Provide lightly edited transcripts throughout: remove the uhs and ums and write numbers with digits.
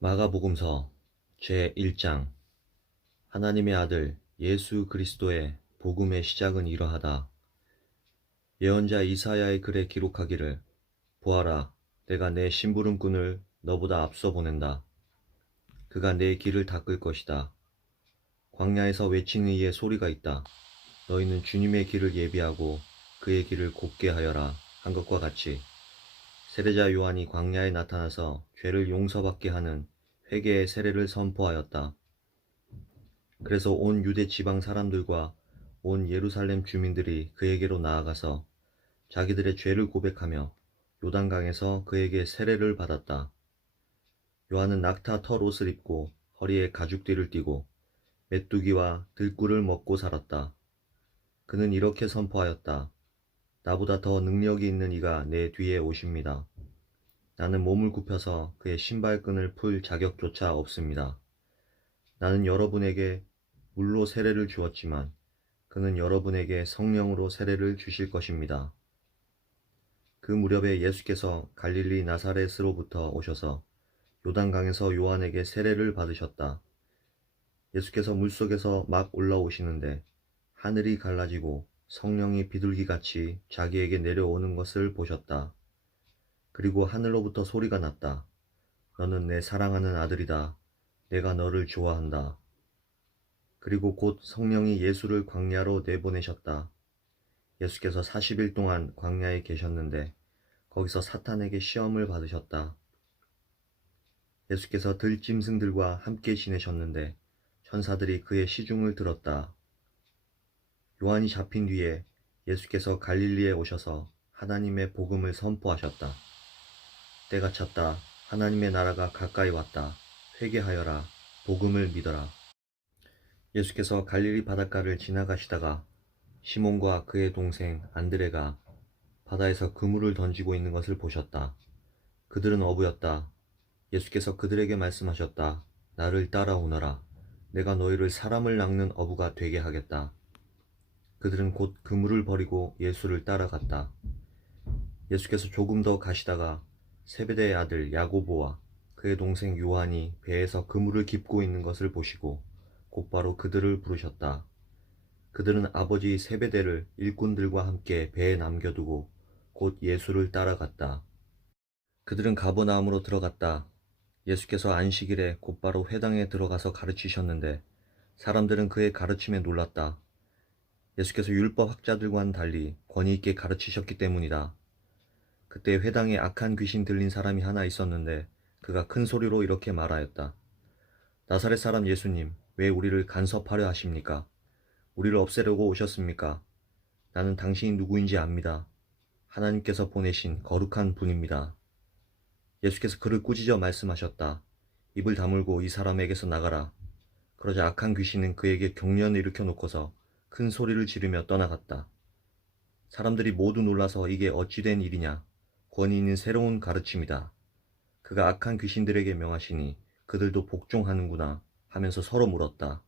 마가복음서 제1장. 하나님의 아들 예수 그리스도의 복음의 시작은 이러하다. 예언자 이사야의 글에 기록하기를, 보아라, 내가 내 심부름꾼을 너보다 앞서 보낸다. 그가 내 길을 닦을 것이다. 광야에서 외치는 이의 소리가 있다. 너희는 주님의 길을 예비하고 그의 길을 곱게 하여라 한 것과 같이, 세례자 요한이 광야에 나타나서 죄를 용서받게 하는 회개의 세례를 선포하였다. 그래서 온 유대 지방 사람들과 온 예루살렘 주민들이 그에게로 나아가서 자기들의 죄를 고백하며 요단강에서 그에게 세례를 받았다. 요한은 낙타 털 옷을 입고 허리에 가죽띠를 띠고 메뚜기와 들꿀을 먹고 살았다. 그는 이렇게 선포하였다. 나보다 더 능력이 있는 이가 내 뒤에 오십니다. 나는 몸을 굽혀서 그의 신발끈을 풀 자격조차 없습니다. 나는 여러분에게 물로 세례를 주었지만 그는 여러분에게 성령으로 세례를 주실 것입니다. 그 무렵에 예수께서 갈릴리 나사렛으로부터 오셔서 요단강에서 요한에게 세례를 받으셨다. 예수께서 물속에서 막 올라오시는데 하늘이 갈라지고 성령이 비둘기같이 자기에게 내려오는 것을 보셨다. 그리고 하늘로부터 소리가 났다. 너는 내 사랑하는 아들이다. 내가 너를 좋아한다. 그리고 곧 성령이 예수를 광야로 내보내셨다. 예수께서 40일 동안 광야에 계셨는데 거기서 사탄에게 시험을 받으셨다. 예수께서 들짐승들과 함께 지내셨는데 천사들이 그의 시중을 들었다. 요한이 잡힌 뒤에 예수께서 갈릴리에 오셔서 하나님의 복음을 선포하셨다. 때가 찼다. 하나님의 나라가 가까이 왔다. 회개하여라. 복음을 믿어라. 예수께서 갈릴리 바닷가를 지나가시다가 시몬과 그의 동생 안드레가 바다에서 그물을 던지고 있는 것을 보셨다. 그들은 어부였다. 예수께서 그들에게 말씀하셨다. 나를 따라오너라. 내가 너희를 사람을 낚는 어부가 되게 하겠다. 그들은 곧 그물을 버리고 예수를 따라갔다. 예수께서 조금 더 가시다가 세베대의 아들 야고보와 그의 동생 요한이 배에서 그물을 깁고 있는 것을 보시고 곧바로 그들을 부르셨다. 그들은 아버지 세베대를 일꾼들과 함께 배에 남겨두고 곧 예수를 따라갔다. 그들은 가버나움으로 들어갔다. 예수께서 안식일에 곧바로 회당에 들어가서 가르치셨는데 사람들은 그의 가르침에 놀랐다. 예수께서 율법 학자들과는 달리 권위 있게 가르치셨기 때문이다. 그때 회당에 악한 귀신 들린 사람이 하나 있었는데 그가 큰 소리로 이렇게 말하였다. 나사렛 사람 예수님, 왜 우리를 간섭하려 하십니까? 우리를 없애려고 오셨습니까? 나는 당신이 누구인지 압니다. 하나님께서 보내신 거룩한 분입니다. 예수께서 그를 꾸짖어 말씀하셨다. 입을 다물고 이 사람에게서 나가라. 그러자 악한 귀신은 그에게 경련을 일으켜 놓고서 큰 소리를 지르며 떠나갔다. 사람들이 모두 놀라서 이게 어찌 된 일이냐? 권위 있는 새로운 가르침이다. 그가 악한 귀신들에게 명하시니 그들도 복종하는구나 하면서 서로 물었다.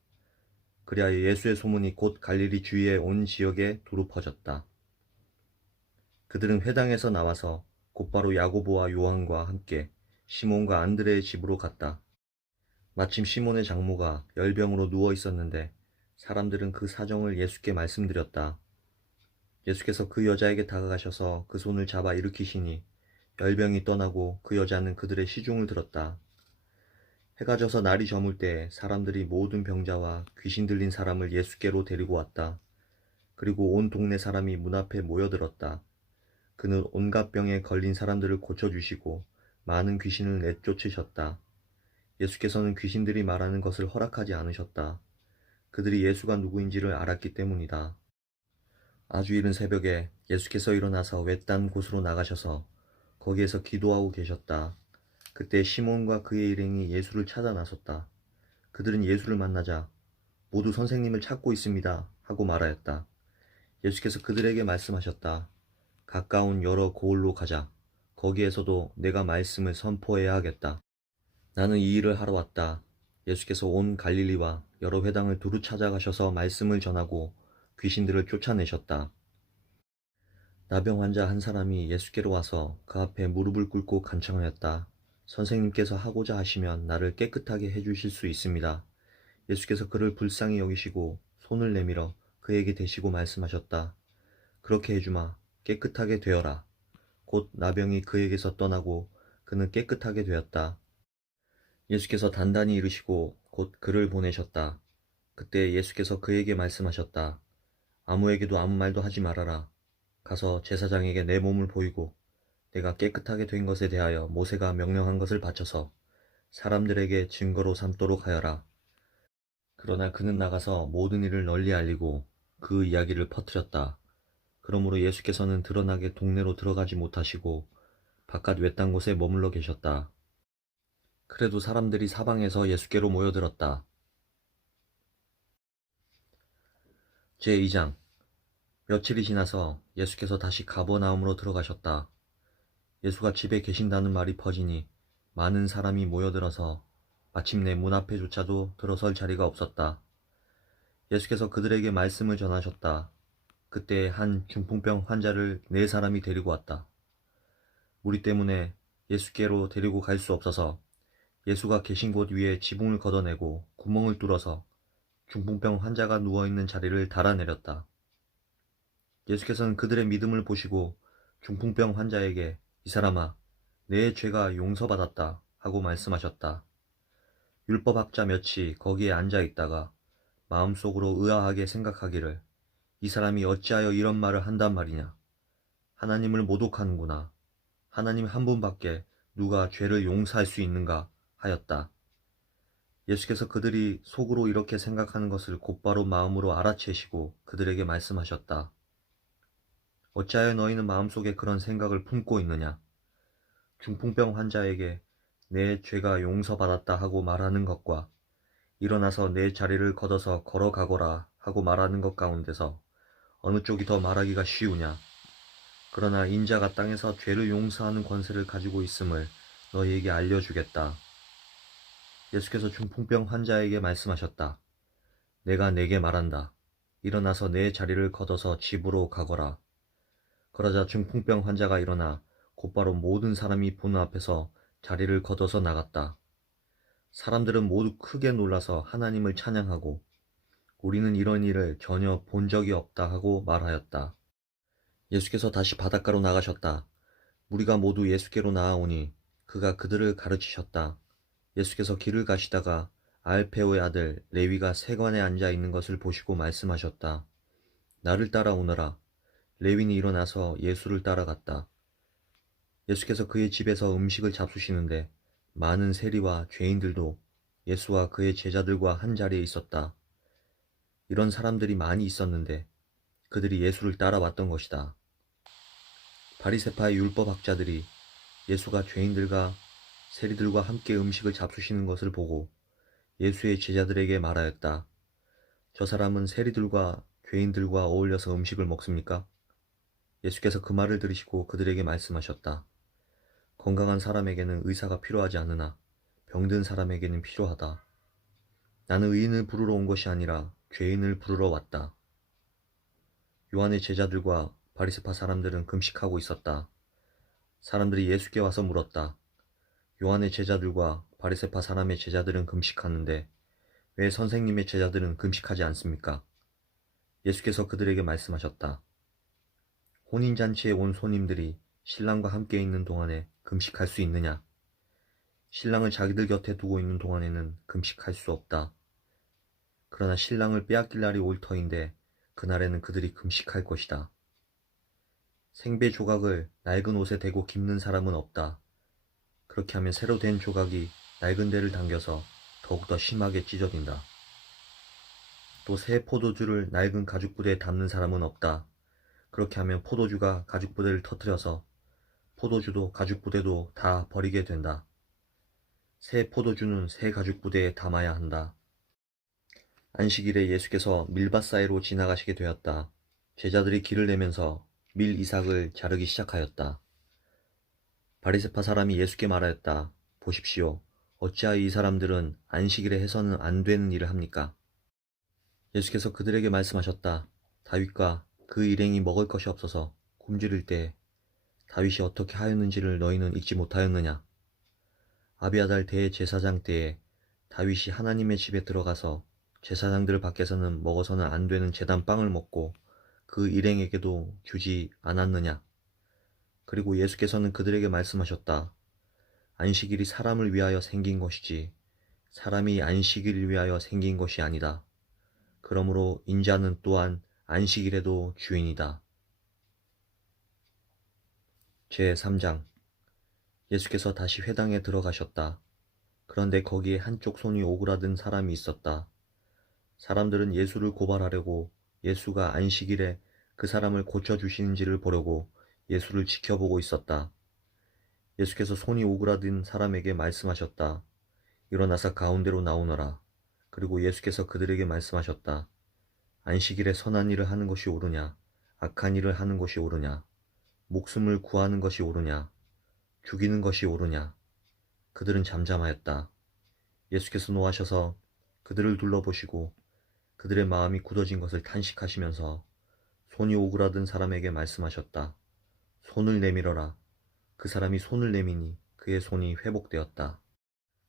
그리하여 예수의 소문이 곧 갈릴리 주위의 온 지역에 두루 퍼졌다. 그들은 회당에서 나와서 곧바로 야고보와 요한과 함께 시몬과 안드레의 집으로 갔다. 마침 시몬의 장모가 열병으로 누워 있었는데 사람들은 그 사정을 예수께 말씀드렸다. 예수께서 그 여자에게 다가가셔서 그 손을 잡아 일으키시니 열병이 떠나고 그 여자는 그들의 시중을 들었다. 해가 져서 날이 저물 때 사람들이 모든 병자와 귀신 들린 사람을 예수께로 데리고 왔다. 그리고 온 동네 사람이 문 앞에 모여들었다. 그는 온갖 병에 걸린 사람들을 고쳐주시고 많은 귀신을 내쫓으셨다. 예수께서는 귀신들이 말하는 것을 허락하지 않으셨다. 그들이 예수가 누구인지를 알았기 때문이다. 아주 이른 새벽에 예수께서 일어나서 외딴 곳으로 나가셔서 거기에서 기도하고 계셨다. 그때 시몬과 그의 일행이 예수를 찾아 나섰다. 그들은 예수를 만나자 모두 선생님을 찾고 있습니다 하고 말하였다. 예수께서 그들에게 말씀하셨다. 가까운 여러 고을로 가자. 거기에서도 내가 말씀을 선포해야 하겠다. 나는 이 일을 하러 왔다. 예수께서 온 갈릴리와 여러 회당을 두루 찾아가셔서 말씀을 전하고 귀신들을 쫓아내셨다. 나병 환자 한 사람이 예수께로 와서 그 앞에 무릎을 꿇고 간청하였다. 선생님께서 하고자 하시면 나를 깨끗하게 해주실 수 있습니다. 예수께서 그를 불쌍히 여기시고 손을 내밀어 그에게 대시고 말씀하셨다. 그렇게 해주마. 깨끗하게 되어라. 곧 나병이 그에게서 떠나고 그는 깨끗하게 되었다. 예수께서 단단히 이르시고 곧 그를 보내셨다. 그때 예수께서 그에게 말씀하셨다. 아무에게도 아무 말도 하지 말아라. 가서 제사장에게 내 몸을 보이고 내가 깨끗하게 된 것에 대하여 모세가 명령한 것을 바쳐서 사람들에게 증거로 삼도록 하여라. 그러나 그는 나가서 모든 일을 널리 알리고 그 이야기를 퍼뜨렸다. 그러므로 예수께서는 드러나게 동네로 들어가지 못하시고 바깥 외딴 곳에 머물러 계셨다. 그래도 사람들이 사방에서 예수께로 모여들었다. 제2장. 며칠이 지나서 예수께서 다시 가버나움으로 들어가셨다. 예수가 집에 계신다는 말이 퍼지니 많은 사람이 모여들어서 마침내 문 앞에조차도 들어설 자리가 없었다. 예수께서 그들에게 말씀을 전하셨다. 그때 한 중풍병 환자를 4사람이 데리고 왔다. 무리 때문에 예수께로 데리고 갈 수 없어서 예수가 계신 곳 위에 지붕을 걷어내고 구멍을 뚫어서 중풍병 환자가 누워있는 자리를 달아내렸다. 예수께서는 그들의 믿음을 보시고 중풍병 환자에게 이 사람아, 내 죄가 용서받았다 하고 말씀하셨다. 율법학자 몇이 거기에 앉아 있다가 마음속으로 의아하게 생각하기를 이 사람이 어찌하여 이런 말을 한단 말이냐. 하나님을 모독하는구나. 하나님 한 분밖에 누가 죄를 용서할 수 있는가 하였다. 예수께서 그들이 속으로 이렇게 생각하는 것을 곧바로 마음으로 알아채시고 그들에게 말씀하셨다. 어찌하여 너희는 마음속에 그런 생각을 품고 있느냐. 중풍병 환자에게 내 죄가 용서받았다 하고 말하는 것과 일어나서 내 자리를 걷어서 걸어가거라 하고 말하는 것 가운데서 어느 쪽이 더 말하기가 쉬우냐. 그러나 인자가 땅에서 죄를 용서하는 권세를 가지고 있음을 너희에게 알려주겠다. 예수께서 중풍병 환자에게 말씀하셨다. 내가 네게 말한다. 일어나서 내 자리를 걷어서 집으로 가거라. 그러자 중풍병 환자가 일어나 곧바로 모든 사람이 보는 앞에서 자리를 걷어서 나갔다. 사람들은 모두 크게 놀라서 하나님을 찬양하고 우리는 이런 일을 전혀 본 적이 없다 하고 말하였다. 예수께서 다시 바닷가로 나가셨다. 무리가 모두 예수께로 나아오니 그가 그들을 가르치셨다. 예수께서 길을 가시다가 알페오의 아들 레위가 세관에 앉아 있는 것을 보시고 말씀하셨다. 나를 따라오너라. 레위는 일어나서 예수를 따라갔다. 예수께서 그의 집에서 음식을 잡수시는데 많은 세리와 죄인들도 예수와 그의 제자들과 한 자리에 있었다. 이런 사람들이 많이 있었는데 그들이 예수를 따라왔던 것이다. 바리새파의 율법학자들이 예수가 죄인들과 세리들과 함께 음식을 잡수시는 것을 보고 예수의 제자들에게 말하였다. 저 사람은 세리들과 죄인들과 어울려서 음식을 먹습니까? 예수께서 그 말을 들으시고 그들에게 말씀하셨다. 건강한 사람에게는 의사가 필요하지 않으나 병든 사람에게는 필요하다. 나는 의인을 부르러 온 것이 아니라 죄인을 부르러 왔다. 요한의 제자들과 바리새파 사람들은 금식하고 있었다. 사람들이 예수께 와서 물었다. 요한의 제자들과 바리새파 사람의 제자들은 금식하는데 왜 선생님의 제자들은 금식하지 않습니까? 예수께서 그들에게 말씀하셨다. 혼인잔치에 온 손님들이 신랑과 함께 있는 동안에 금식할 수 있느냐? 신랑을 자기들 곁에 두고 있는 동안에는 금식할 수 없다. 그러나 신랑을 빼앗길 날이 올 터인데 그날에는 그들이 금식할 것이다. 생배 조각을 낡은 옷에 대고 깁는 사람은 없다. 그렇게 하면 새로 된 조각이 낡은 데를 당겨서 더욱더 심하게 찢어진다. 또 새 포도주를 낡은 가죽부대에 담는 사람은 없다. 그렇게 하면 포도주가 가죽부대를 터뜨려서 포도주도 가죽부대도 다 버리게 된다. 새 포도주는 새 가죽부대에 담아야 한다. 안식일에 예수께서 밀밭 사이로 지나가시게 되었다. 제자들이 길을 내면서 밀 이삭을 자르기 시작하였다. 바리새파 사람이 예수께 말하였다. 보십시오. 어찌하여 이 사람들은 안식일에 해서는 안 되는 일을 합니까? 예수께서 그들에게 말씀하셨다. 다윗과 그 일행이 먹을 것이 없어서 굶주릴 때 다윗이 어떻게 하였는지를 너희는 읽지 못하였느냐? 아비아달 대제사장 때에 다윗이 하나님의 집에 들어가서 제사장들 밖에서는 먹어서는 안 되는 제단 빵을 먹고 그 일행에게도 주지 않았느냐? 그리고 예수께서는 그들에게 말씀하셨다. 안식일이 사람을 위하여 생긴 것이지 사람이 안식일을 위하여 생긴 것이 아니다. 그러므로 인자는 또한 안식일에도 주인이다. 제3장. 예수께서 다시 회당에 들어가셨다. 그런데 거기에 한쪽 손이 오그라든 사람이 있었다. 사람들은 예수를 고발하려고 예수가 안식일에 그 사람을 고쳐주시는지를 보려고 예수를 지켜보고 있었다. 예수께서 손이 오그라든 사람에게 말씀하셨다. 일어나서 가운데로 나오너라. 그리고 예수께서 그들에게 말씀하셨다. 안식일에 선한 일을 하는 것이 옳으냐, 악한 일을 하는 것이 옳으냐, 목숨을 구하는 것이 옳으냐, 죽이는 것이 옳으냐. 그들은 잠잠하였다. 예수께서 노하셔서 그들을 둘러보시고 그들의 마음이 굳어진 것을 탄식하시면서 손이 오그라든 사람에게 말씀하셨다. 손을 내밀어라. 그 사람이 손을 내미니 그의 손이 회복되었다.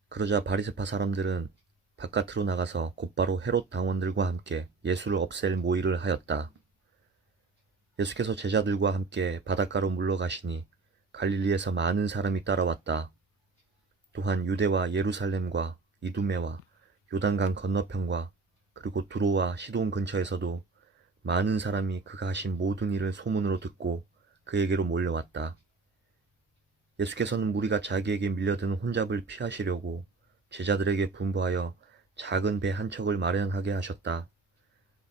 그러자 바리새파 사람들은 바깥으로 나가서 곧바로 헤롯 당원들과 함께 예수를 없앨 모의를 하였다. 예수께서 제자들과 함께 바닷가로 물러가시니 갈릴리에서 많은 사람이 따라왔다. 또한 유대와 예루살렘과 이두메와 요단강 건너편과 그리고 두로와 시돈 근처에서도 많은 사람이 그가 하신 모든 일을 소문으로 듣고 그에게로 몰려왔다. 예수께서는 무리가 자기에게 밀려드는 혼잡을 피하시려고 제자들에게 분부하여 작은 배 한 척을 마련하게 하셨다.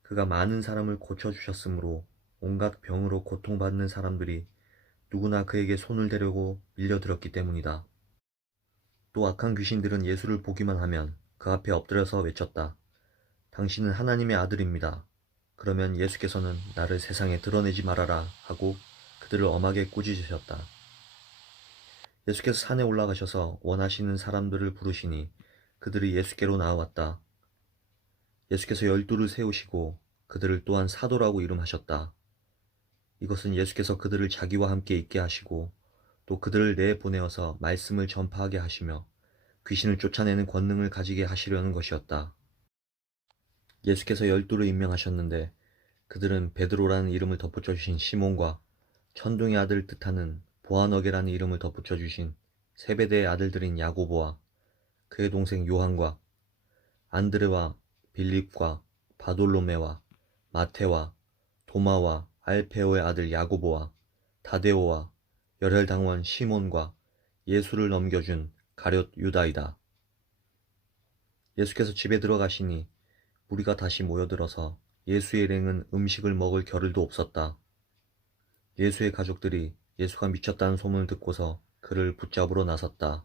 그가 많은 사람을 고쳐주셨으므로 온갖 병으로 고통받는 사람들이 누구나 그에게 손을 대려고 밀려들었기 때문이다. 또 악한 귀신들은 예수를 보기만 하면 그 앞에 엎드려서 외쳤다. 당신은 하나님의 아들입니다. 그러면 예수께서는 나를 세상에 드러내지 말아라 하고 그들을 엄하게 꾸짖으셨다. 예수께서 산에 올라가셔서 원하시는 사람들을 부르시니 그들이 예수께로 나아왔다. 예수께서 12를 세우시고 그들을 또한 사도라고 이름하셨다. 이것은 예수께서 그들을 자기와 함께 있게 하시고 또 그들을 내보내어서 말씀을 전파하게 하시며 귀신을 쫓아내는 권능을 가지게 하시려는 것이었다. 예수께서 12를 임명하셨는데 그들은 베드로라는 이름을 덧붙여 주신 시몬과 천둥의 아들 뜻하는 보아너게라는 이름을 덧붙여 주신 세베대의 아들들인 야고보와 그의 동생 요한과 안드레와 빌립과 바돌로메와 마테와 도마와 알페오의 아들 야고보와 다데오와 열혈당원 시몬과 예수를 넘겨준 가룟 유다이다. 예수께서 집에 들어가시니 무리가 다시 모여들어서 예수의 일행은 음식을 먹을 겨를도 없었다. 예수의 가족들이 예수가 미쳤다는 소문을 듣고서 그를 붙잡으러 나섰다.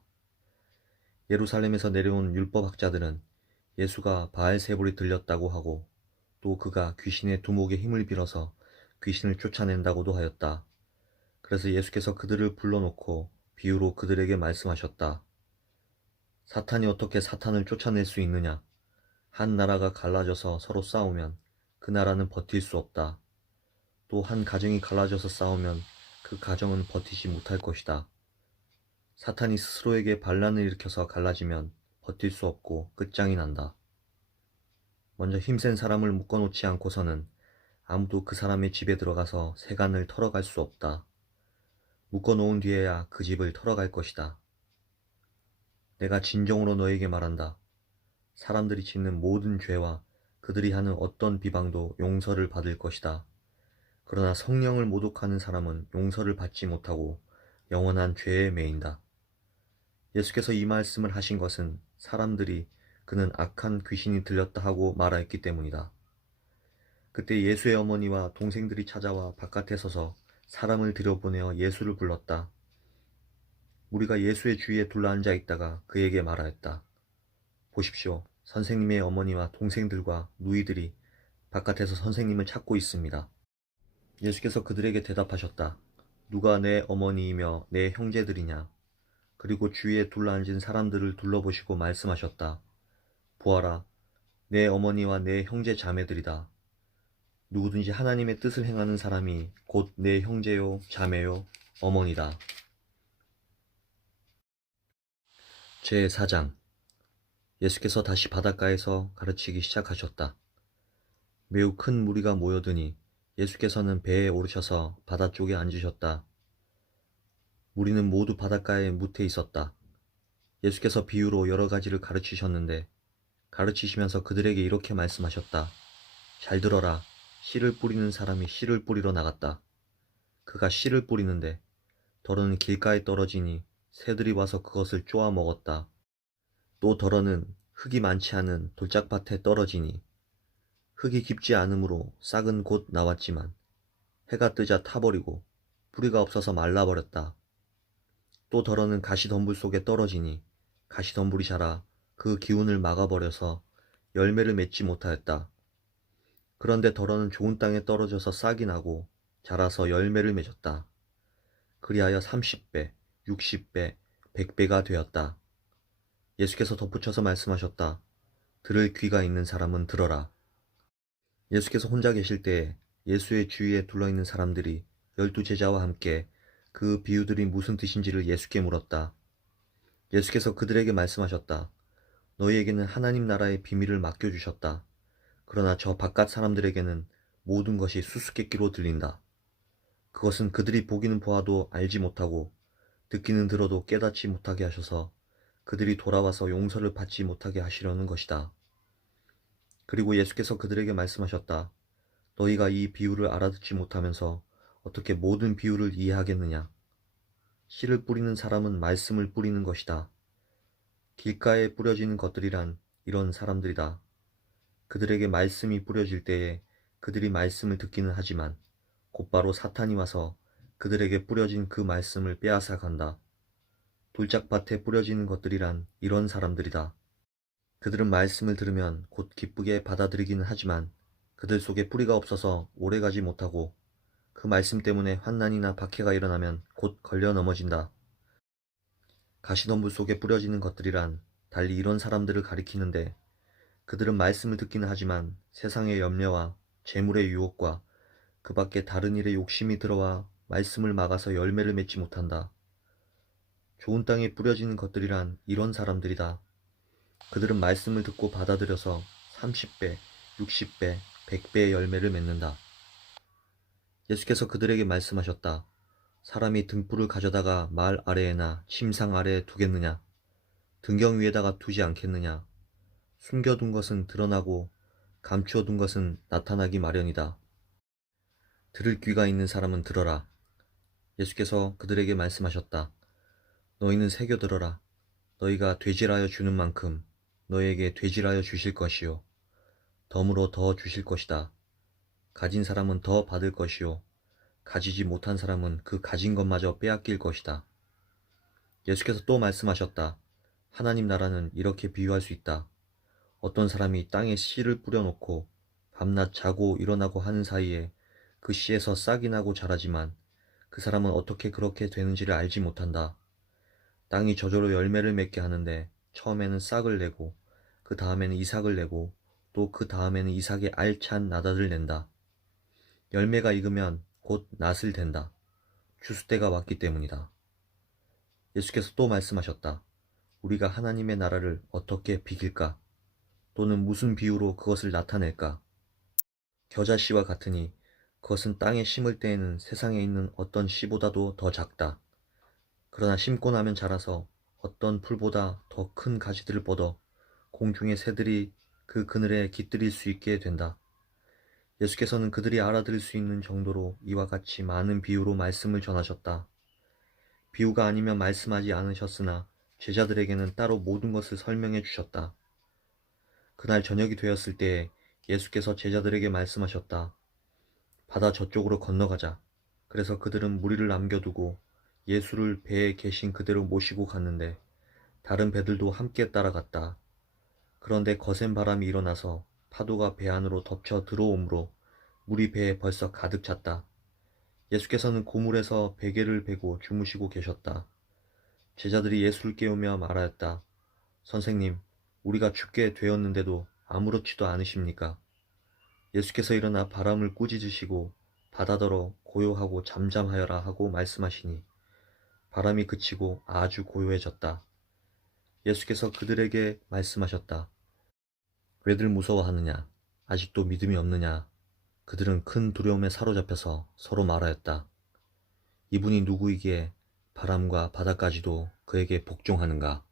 예루살렘에서 내려온 율법학자들은 예수가 바알세불이 들렸다고 하고 또 그가 귀신의 두목의 힘을 빌어서 귀신을 쫓아낸다고도 하였다. 그래서 예수께서 그들을 불러놓고 비유로 그들에게 말씀하셨다. 사탄이 어떻게 사탄을 쫓아낼 수 있느냐? 한 나라가 갈라져서 서로 싸우면 그 나라는 버틸 수 없다. 또 한 가정이 갈라져서 싸우면 그 가정은 버티지 못할 것이다. 사탄이 스스로에게 반란을 일으켜서 갈라지면 버틸 수 없고 끝장이 난다. 먼저 힘센 사람을 묶어놓지 않고서는 아무도 그 사람의 집에 들어가서 세간을 털어갈 수 없다. 묶어놓은 뒤에야 그 집을 털어갈 것이다. 내가 진정으로 너에게 말한다. 사람들이 짓는 모든 죄와 그들이 하는 어떤 비방도 용서를 받을 것이다. 그러나 성령을 모독하는 사람은 용서를 받지 못하고 영원한 죄에 매인다. 예수께서 이 말씀을 하신 것은 사람들이 그는 악한 귀신이 들렸다 하고 말하였기 때문이다. 그때 예수의 어머니와 동생들이 찾아와 바깥에 서서 사람을 들여보내어 예수를 불렀다. 우리가 예수의 주위에 둘러앉아 있다가 그에게 말하였다. 보십시오. 선생님의 어머니와 동생들과 누이들이 바깥에서 선생님을 찾고 있습니다. 예수께서 그들에게 대답하셨다. 누가 내 어머니이며 내 형제들이냐? 그리고 주위에 둘러앉은 사람들을 둘러보시고 말씀하셨다. 보아라, 내 어머니와 내 형제 자매들이다. 누구든지 하나님의 뜻을 행하는 사람이 곧 내 형제요, 자매요, 어머니다. 제4장. 예수께서 다시 바닷가에서 가르치기 시작하셨다. 매우 큰 무리가 모여드니 예수께서는 배에 오르셔서 바다 쪽에 앉으셨다. 무리는 모두 바닷가에 무태 있었다. 예수께서 비유로 여러 가지를 가르치셨는데 가르치시면서 그들에게 이렇게 말씀하셨다. 잘 들어라. 씨를 뿌리는 사람이 씨를 뿌리러 나갔다. 그가 씨를 뿌리는데 덜어는 길가에 떨어지니 새들이 와서 그것을 쪼아 먹었다. 또 덜어는 흙이 많지 않은 돌짝밭에 떨어지니 흙이 깊지 않으므로 싹은 곧 나왔지만 해가 뜨자 타버리고 뿌리가 없어서 말라버렸다. 또 덜어는 가시덤불 속에 떨어지니 가시덤불이 자라 그 기운을 막아버려서 열매를 맺지 못하였다. 그런데 덜어는 좋은 땅에 떨어져서 싹이 나고 자라서 열매를 맺었다. 그리하여 30배, 60배, 100배가 되었다. 예수께서 덧붙여서 말씀하셨다. 들을 귀가 있는 사람은 들어라. 예수께서 혼자 계실 때에 예수의 주위에 둘러있는 사람들이 12제자와 함께 그 비유들이 무슨 뜻인지를 예수께 물었다. 예수께서 그들에게 말씀하셨다. 너희에게는 하나님 나라의 비밀을 맡겨주셨다. 그러나 저 바깥 사람들에게는 모든 것이 수수께끼로 들린다. 그것은 그들이 보기는 보아도 알지 못하고 듣기는 들어도 깨닫지 못하게 하셔서 그들이 돌아와서 용서를 받지 못하게 하시려는 것이다. 그리고 예수께서 그들에게 말씀하셨다. 너희가 이 비유를 알아듣지 못하면서 어떻게 모든 비유를 이해하겠느냐? 씨를 뿌리는 사람은 말씀을 뿌리는 것이다. 길가에 뿌려지는 것들이란 이런 사람들이다. 그들에게 말씀이 뿌려질 때에 그들이 말씀을 듣기는 하지만 곧바로 사탄이 와서 그들에게 뿌려진 그 말씀을 빼앗아 간다. 돌짝밭에 뿌려지는 것들이란 이런 사람들이다. 그들은 말씀을 들으면 곧 기쁘게 받아들이기는 하지만 그들 속에 뿌리가 없어서 오래가지 못하고 그 말씀 때문에 환난이나 박해가 일어나면 곧 걸려 넘어진다. 가시덤불 속에 뿌려지는 것들이란 달리 이런 사람들을 가리키는데 그들은 말씀을 듣기는 하지만 세상의 염려와 재물의 유혹과 그 밖에 다른 일에 욕심이 들어와 말씀을 막아서 열매를 맺지 못한다. 좋은 땅에 뿌려지는 것들이란 이런 사람들이다. 그들은 말씀을 듣고 받아들여서 30배, 60배, 100배의 열매를 맺는다. 예수께서 그들에게 말씀하셨다. 사람이 등불을 가져다가 말 아래에나 침상 아래에 두겠느냐? 등경 위에다가 두지 않겠느냐? 숨겨둔 것은 드러나고 감추어둔 것은 나타나기 마련이다. 들을 귀가 있는 사람은 들어라. 예수께서 그들에게 말씀하셨다. 너희는 새겨 들어라. 너희가 되질하여 주는 만큼 너희에게 되질하여 주실 것이요. 덤으로 더 주실 것이다. 가진 사람은 더 받을 것이요. 가지지 못한 사람은 그 가진 것마저 빼앗길 것이다. 예수께서 또 말씀하셨다. 하나님 나라는 이렇게 비유할 수 있다. 어떤 사람이 땅에 씨를 뿌려놓고 밤낮 자고 일어나고 하는 사이에 그 씨에서 싹이 나고 자라지만 그 사람은 어떻게 그렇게 되는지를 알지 못한다. 땅이 저절로 열매를 맺게 하는데 처음에는 싹을 내고 그 다음에는 이삭을 내고 또 그 다음에는 이삭의 알찬 나닷을 낸다. 열매가 익으면 곧 낫을 된다. 추수 때가 왔기 때문이다. 예수께서 또 말씀하셨다. 우리가 하나님의 나라를 어떻게 비길까? 또는 무슨 비유로 그것을 나타낼까? 겨자씨와 같으니 그것은 땅에 심을 때에는 세상에 있는 어떤 씨보다도 더 작다. 그러나 심고 나면 자라서 어떤 풀보다 더 큰 가지들을 뻗어 공중의 새들이 그 그늘에 깃들일 수 있게 된다. 예수께서는 그들이 알아들을 수 있는 정도로 이와 같이 많은 비유로 말씀을 전하셨다. 비유가 아니면 말씀하지 않으셨으나 제자들에게는 따로 모든 것을 설명해 주셨다. 그날 저녁이 되었을 때에 예수께서 제자들에게 말씀하셨다. 바다 저쪽으로 건너가자. 그래서 그들은 무리를 남겨두고 예수를 배에 계신 그대로 모시고 갔는데 다른 배들도 함께 따라갔다. 그런데 거센 바람이 일어나서 파도가 배 안으로 덮쳐 들어오므로 물이 배에 벌써 가득 찼다. 예수께서는 고물에서 베개를 베고 주무시고 계셨다. 제자들이 예수를 깨우며 말하였다. 선생님, 우리가 죽게 되었는데도 아무렇지도 않으십니까? 예수께서 일어나 바람을 꾸짖으시고 바다더러 고요하고 잠잠하여라 하고 말씀하시니 바람이 그치고 아주 고요해졌다. 예수께서 그들에게 말씀하셨다. 왜들 무서워하느냐? 아직도 믿음이 없느냐? 그들은 큰 두려움에 사로잡혀서 서로 말하였다. 이분이 누구이기에 바람과 바다까지도 그에게 복종하는가?